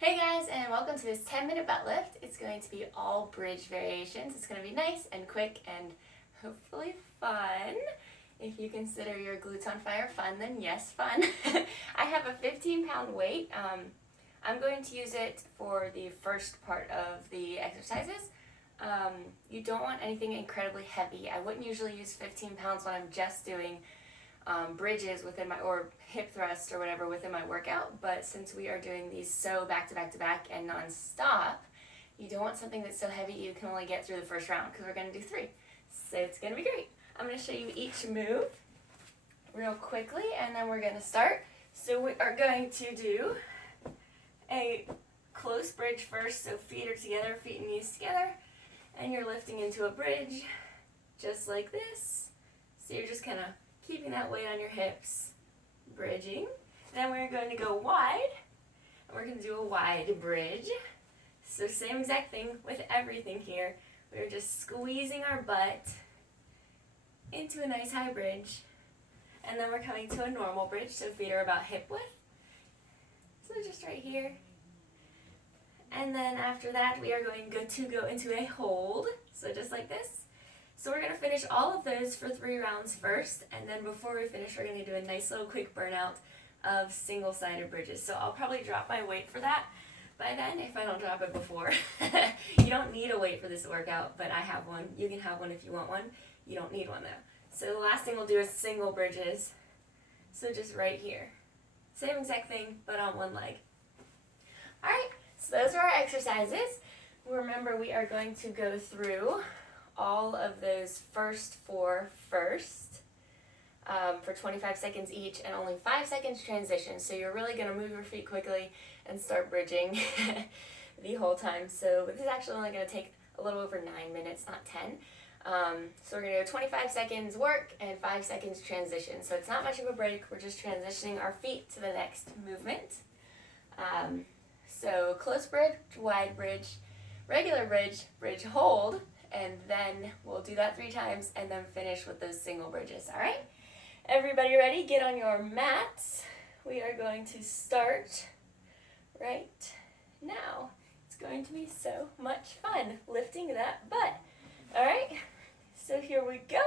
Hey guys, and welcome to this 10-minute butt lift. It's going to be all bridge variations. It's going to be nice and quick and hopefully fun. If you consider your glutes on fire fun, then yes, fun. I have a 15-pound weight. I'm going to use it for the first part of the exercises. You don't want anything incredibly heavy. I wouldn't usually use 15 pounds when I'm just doing bridges within my, or hip thrust or whatever within my workout, but since we are doing these so back to back to back and non-stop, you don't want something that's so heavy you can only get through the first round, because we're going to do 3. So it's going to be great. I'm going to show you each move real quickly, and then we're going to start. So we are going to do a close bridge first, so feet are together, feet and knees together, and you're lifting into a bridge just like this. So you're just kind of keeping that weight on your hips, bridging. Then we're going to go wide, and we're going to do a wide bridge. So same exact thing with everything here. We're just squeezing our butt into a nice high bridge, and then we're coming to a normal bridge, so feet are about hip width. So just right here. And then after that, we are going to go into a hold, so just like this. So we're going to finish all of those for 3 rounds first, and then before we finish, we're going to do a nice little quick burnout of single-sided bridges. So I'll probably drop my weight for that by then, if I don't drop it before. You don't need a weight for this workout, but I have one. You can have one if you want one. You don't need one, though. So the last thing we'll do is single bridges. So just right here. Same exact thing, but on one leg. All right, so those are our exercises. Remember, we are going to go through all of those first 4 first for 25 seconds each, and only 5 seconds transition. So you're really going to move your feet quickly and start bridging the whole time. So this is actually only going to take a little over 9 minutes, not 10. So we're going to go 25 seconds work and 5 seconds transition. So it's not much of a break. We're just transitioning our feet to the next movement. So close bridge, wide bridge, regular bridge, bridge hold, and then we'll do that 3 times and then finish with those single bridges. All right? Everybody ready? Get on your mats. We are going to start right now. It's going to be so much fun lifting that butt. All right? So here we go.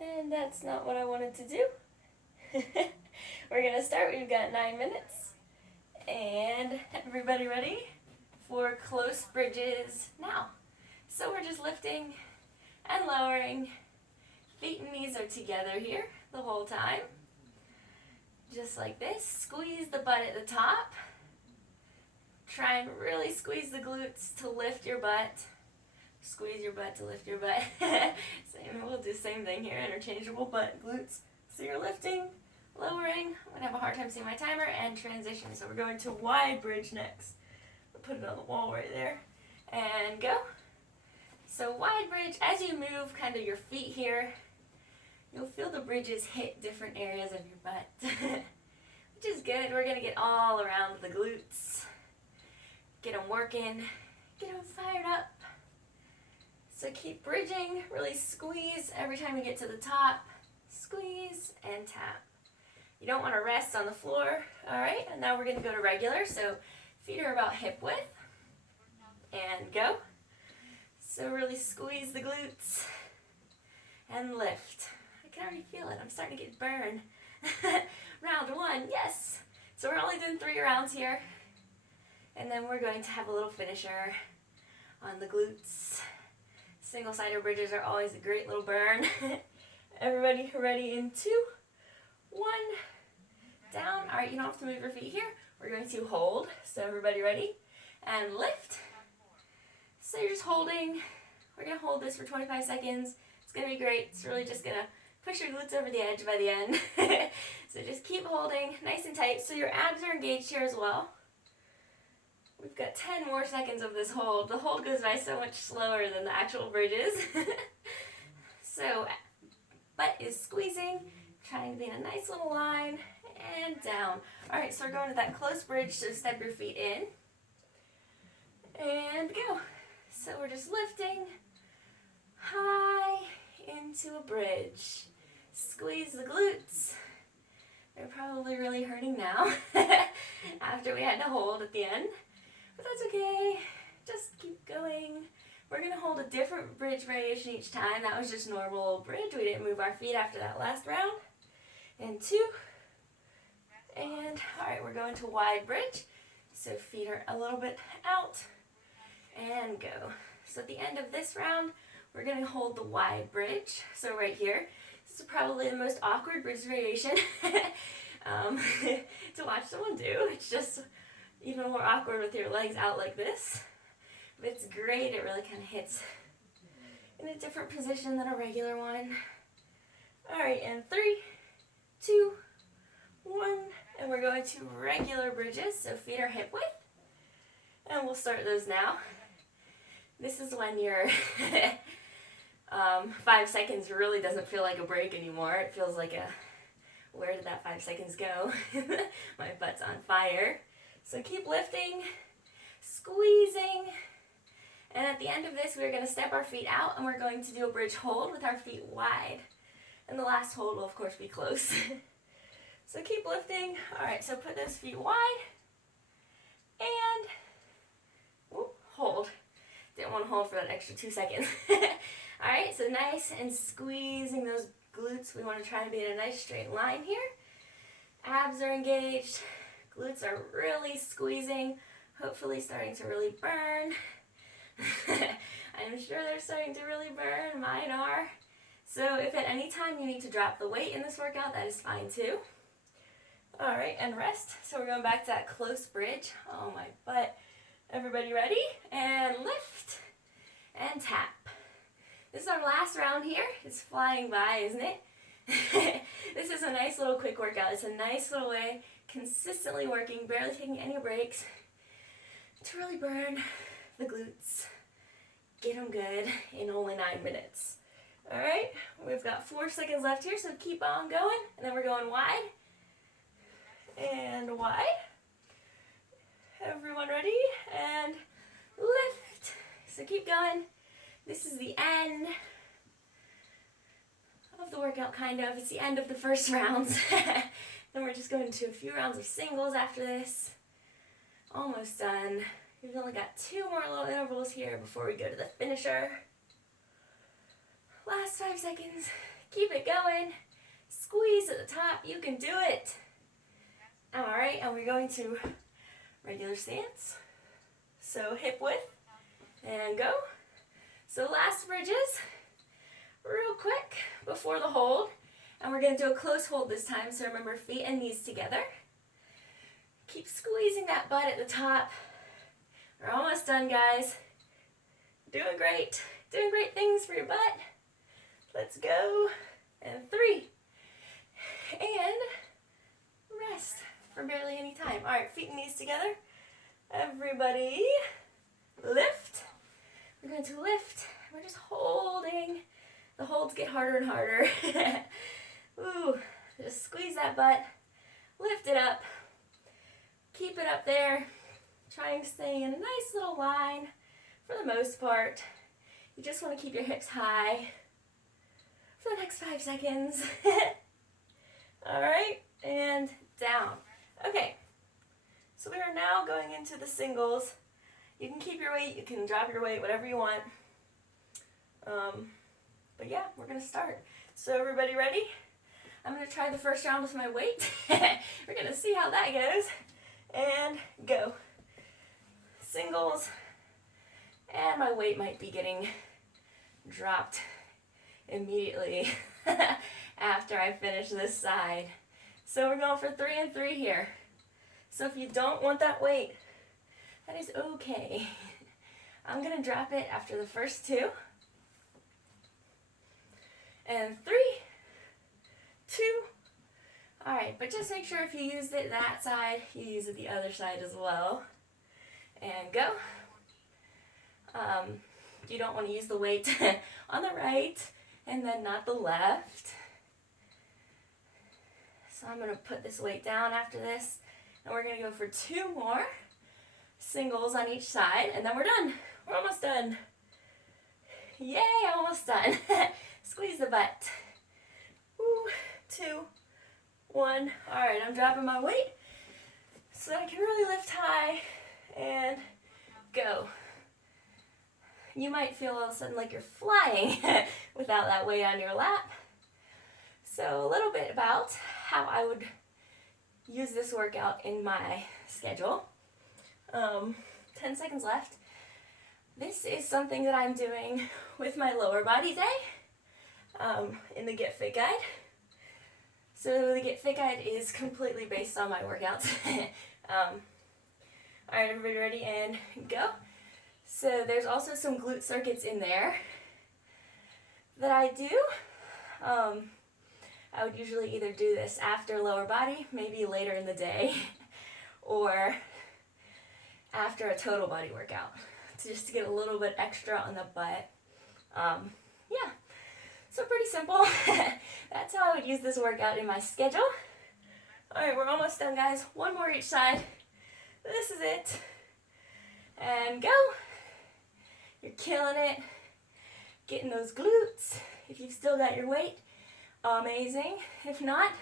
And that's not what I wanted to do. We're going to start. We've got 9 minutes. And everybody ready for close bridges now? So we're just lifting and lowering. Feet and knees are together here the whole time. Just like this. Squeeze the butt at the top. Try and really squeeze the glutes to lift your butt. Squeeze your butt to lift your butt. We'll do the same thing here. Interchangeable butt, glutes. So you're lifting, lowering. I'm going to have a hard time seeing my timer, and transition. So we're going to wide bridge next. I'll put it on the wall right there. And go. So wide bridge, as you move kind of your feet here, you'll feel the bridges hit different areas of your butt, which is good. We're going to get all around the glutes, get them working, get them fired up. So keep bridging, really squeeze every time you get to the top, squeeze and tap. You don't want to rest on the floor, all right? And now we're going to go to regular, so feet are about hip width, and go. So really squeeze the glutes and lift. I can already feel it. I'm starting to get burned. Round 1, yes. So we're only doing 3 rounds here. And then we're going to have a little finisher on the glutes. Single-sided bridges are always a great little burn. Everybody ready in 2, 1, down. All right, you don't have to move your feet here. We're going to hold. So everybody ready? And lift. So you're just holding. We're going to hold this for 25 seconds. It's going to be great. It's really just going to push your glutes over the edge by the end. So just keep holding nice and tight. So your abs are engaged here as well. We've got 10 more seconds of this hold. The hold goes by so much slower than the actual bridges. So butt is squeezing, trying to be in a nice little line, and down. All right, so we're going to that close bridge, so step your feet in. And go. So we're just lifting high into a bridge. Squeeze the glutes. They're probably really hurting now after we had to hold at the end, but that's okay. Just keep going. We're gonna hold a different bridge variation each time. That was just normal bridge. We didn't move our feet after that last round. And 2. And all right, we're going to wide bridge. So feet are a little bit out and go. So at the end of this round, we're gonna hold the wide bridge. So right here, this is probably the most awkward bridge variation to watch someone do. It's just even more awkward with your legs out like this. But it's great, it really kind of hits in a different position than a regular one. All right, and 3, 2, 1, and we're going to regular bridges, so feet are hip width. And we'll start those now. This is when your 5 seconds really doesn't feel like a break anymore. It feels like a, where did that 5 seconds go? My butt's on fire. So keep lifting, squeezing. And at the end of this, we're going to step our feet out and we're going to do a bridge hold with our feet wide. And the last hold will, of course, be close. So keep lifting. All right, so put those feet wide and hold. Didn't want to hold for that extra 2 seconds. All right, so nice and squeezing those glutes. We want to try and be in a nice straight line here. Abs are engaged. Glutes are really squeezing, hopefully starting to really burn. I'm sure they're starting to really burn. Mine are. So if at any time you need to drop the weight in this workout, that is fine too. All right, and rest. So we're going back to that close bridge. Oh, my butt. Everybody ready? And lift and tap. This is our last round here. It's flying by, isn't it? This is a nice little quick workout. It's a nice little way, consistently working, barely taking any breaks, to really burn the glutes. Get them good in only 9 minutes. All right, we've got 4 seconds left here, so keep on going. And then we're going wide and wide. Everyone ready? And lift. So keep going. This is the end of the workout, kind of. It's the end of the first rounds. Then we're just going to a few rounds of singles after this. Almost done. We've only got 2 more little intervals here before we go to the finisher. Last 5 seconds. Keep it going. Squeeze at the top. You can do it. All right, and we're going to regular stance. So hip width and go. So last bridges, real quick before the hold. And we're going to do a close hold this time. So remember, feet and knees together. Keep squeezing that butt at the top. We're almost done, guys. Doing great. Doing great things for your butt. Let's go. And 3. And rest for barely any time. All right, feet and knees together. Everybody lift. We're going to lift. We're just holding. The holds get harder and harder. Ooh, just squeeze that butt. Lift it up. Keep it up there. Try and stay in a nice little line for the most part. You just want to keep your hips high for the next 5 seconds. All right, and down. Okay, so we are now going into the singles. You can keep your weight, you can drop your weight, whatever you want. But yeah, we're going to start. So everybody ready? I'm going to try the first round with my weight. We're going to see how that goes. And go. Singles. And my weight might be getting dropped immediately after I finish this side. So we're going for 3 and 3 here. So if you don't want that weight, that is okay. I'm going to drop it after the first 2. And 3, 2. All right, but just make sure if you used it that side, you use it the other side as well. And go. You don't want to use the weight on the right and then not the left. So I'm going to put this weight down after this, and we're going to go for 2 more singles on each side, and then we're done. We're almost done. Yay, almost done. Squeeze the butt. Woo, 2, 1. All right, I'm dropping my weight so that I can really lift high and go. You might feel all of a sudden like you're flying without that weight on your lap. So a little bit about how I would use this workout in my schedule. 10 seconds left. This is something that I'm doing with my lower body day in the Get Fit Guide. So the Get Fit Guide is completely based on my workouts. All right, everybody ready and go. So there's also some glute circuits in there that I do. I would usually either do this after lower body, maybe later in the day, or after a total body workout, just to get a little bit extra on the butt. Yeah, so pretty simple. That's how I would use this workout in my schedule. All right, we're almost done, guys. 1 more each side. This is it. And go. You're killing it. Getting those glutes. If you've still got your weight, amazing. If not,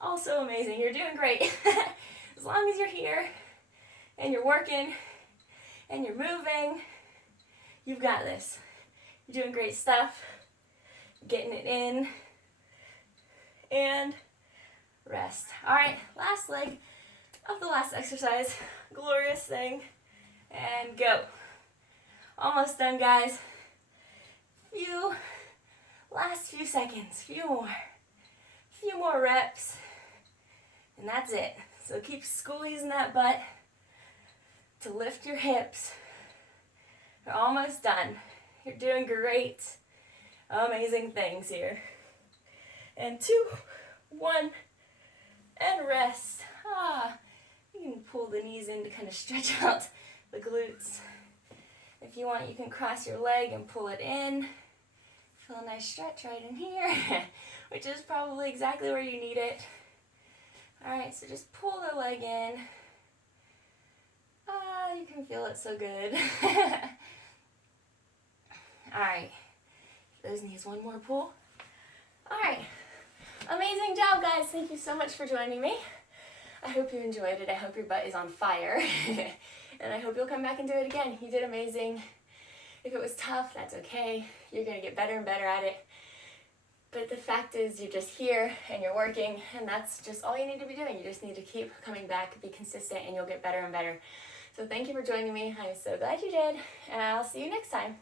also amazing. You're doing great. As long as you're here and you're working and you're moving, you've got this. You're doing great stuff. Getting it in. And rest. All right, last leg of the last exercise. Glorious thing. And go. Almost done, guys. Last few seconds. Few more reps. And that's it. So keep squeezing that butt to lift your hips. You're almost done. You're doing great. Amazing things here. And 2, 1, and rest. You can pull the knees in to kind of stretch out the glutes. If you want, you can cross your leg and pull it in. Feel a nice stretch right in here, which is probably exactly where you need it. All right, so just pull the leg in. You can feel it so good. All right, those knees, 1 more pull. All right, amazing job, guys. Thank you so much for joining me. I hope you enjoyed it. I hope your butt is on fire. And I hope you'll come back and do it again. You did amazing. If it was tough, that's okay. You're going to get better and better at it. But the fact is, you're just here and you're working, and that's just all you need to be doing. You just need to keep coming back, be consistent, and you'll get better and better. So thank you for joining me. I'm so glad you did, and I'll see you next time.